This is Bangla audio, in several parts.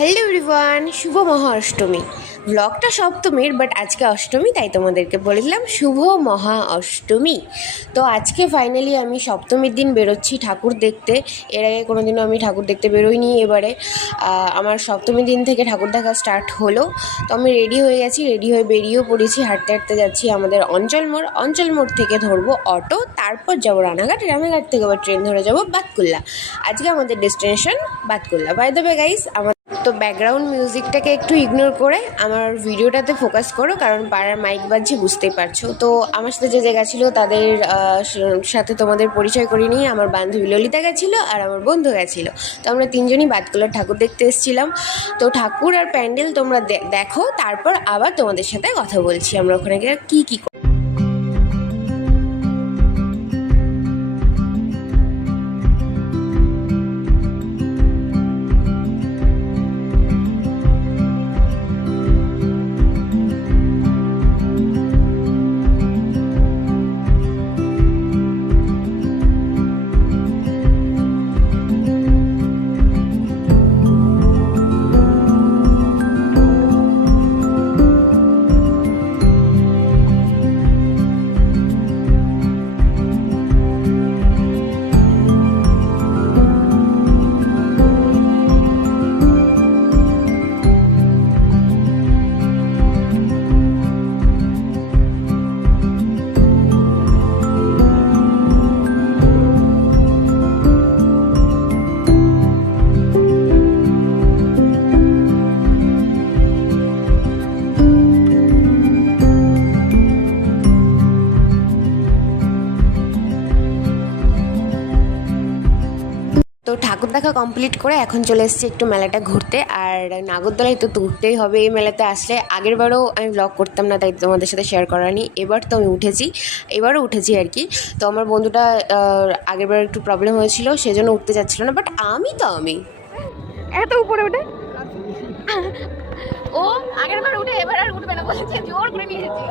হ্যালো এভরিওয়ান, শুভ মহা অষ্টমী। ব্লগটা সপ্তমীর, বাট আজকে অষ্টমী, তাই তোমাদেরকে বলে দিলাম শুভ মহা অষ্টমী। তো আজকে ফাইনালি আমি সপ্তমীর দিন বেরোচ্ছি ঠাকুর দেখতে। এর আগে কোনো দিনও আমি ঠাকুর দেখতে বেরোইনি। এবারে আমার সপ্তমীর দিন থেকে ঠাকুর দেখা স্টার্ট হলো। তো আমি রেডি হয়ে গেছি, রেডি হয়ে বেরিয়েও পড়েছি। হাঁটতে হাঁটতে যাচ্ছি আমাদের অঞ্চল মোড় থেকে ধরবো অটো, তারপর যাবো রানাঘাট থেকে আবার ট্রেন ধরে যাবো বাতকুল্লা। আজকে আমাদের destination Batkulla. By the way guys, তো ব্যাকগ্রাউন্ড মিউজিকটাকে একটু ইগনোর করে আমার ভিডিওটাতে ফোকাস করো, কারণ পাড়ার মাইক বাজছে, বুঝতেই পারছো। তো আমার সাথে যে গেছিলো তাদের সাথে তোমাদের পরিচয় করিয়ে নিয়ে আমার বান্ধবী ললিতা গেছিলো আর আমার বন্ধু গেছিলো। তো আমরা তিনজনই বাতকুল্লার ঠাকুর দেখতে এসেছিলাম। তো ঠাকুর আর প্যান্ডেল তোমরা দেখো, তারপর আবার তোমাদের সাথে কথা বলছি আমরা ওখানে গিয়ে কী তো ঠাকুর দেখা কমপ্লিট করে এখন চলে এসেছি একটু মেলাটা ঘুরতে। আর নাগরদোলায় তো ঘুরতেই হবে এই মেলাতে আসলে। আগেরবারও আমি ব্লগ করতাম না, তাই তোমাদের সাথে শেয়ার করা নি। এবার তো আমি এবারও উঠেছি আর কি। তো আমার বন্ধুটা আগেরবার একটু প্রবলেম হয়েছিল, সেজন্য উঠতে যাচ্ছিল না, বাট আমি এত উপরে উঠে ও আগেরবার উঠে এবার আর উঠবে না বলেছে, জোর করে নিয়ে এসেছি।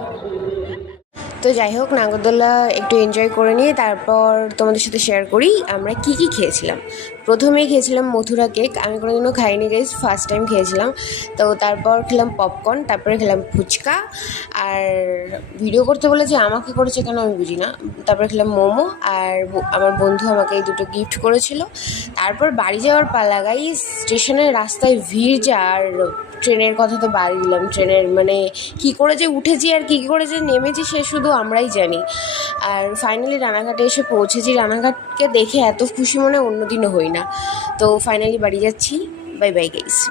তো যাই হোক, নাগরদোলা একটু এনজয় করে নিয়ে তারপর তোমাদের সাথে শেয়ার করি আমরা কি খেয়েছিলাম। প্রথমে খেয়েছিলাম মথুরা কেক, আমি কোনোদিনও খাইনি গাইস, ফার্স্ট টাইম খেয়েছিলাম। তো তারপর খেলাম পপকর্ন, তারপরে খেলাম ফুচকা। আর ভিডিও করতে বলেছে, আমাকে করেছে কেন আমি বুঝি না। তারপরে খেলাম মোমো, আর আমার বন্ধু আমাকে এই দুটো গিফট করেছিল। তারপর বাড়ি যাওয়ার পালা গাইস। স্টেশনের রাস্তায় ভিড় যা, আর ট্রেনের কথা তো বাদ দিলাম। ট্রেনের মানে কী করে যে উঠেছি আর কী করে যে নেমেছি সে শুধু আমরাই জানি। আর ফাইনালি রানাঘাটে এসে পৌঁছেছি। রানাঘাটকে দেখে এত খুশি মনে অন্যদিনও হই না। তো ফাইনালি বাড়ি যাচ্ছি। Bye bye guys.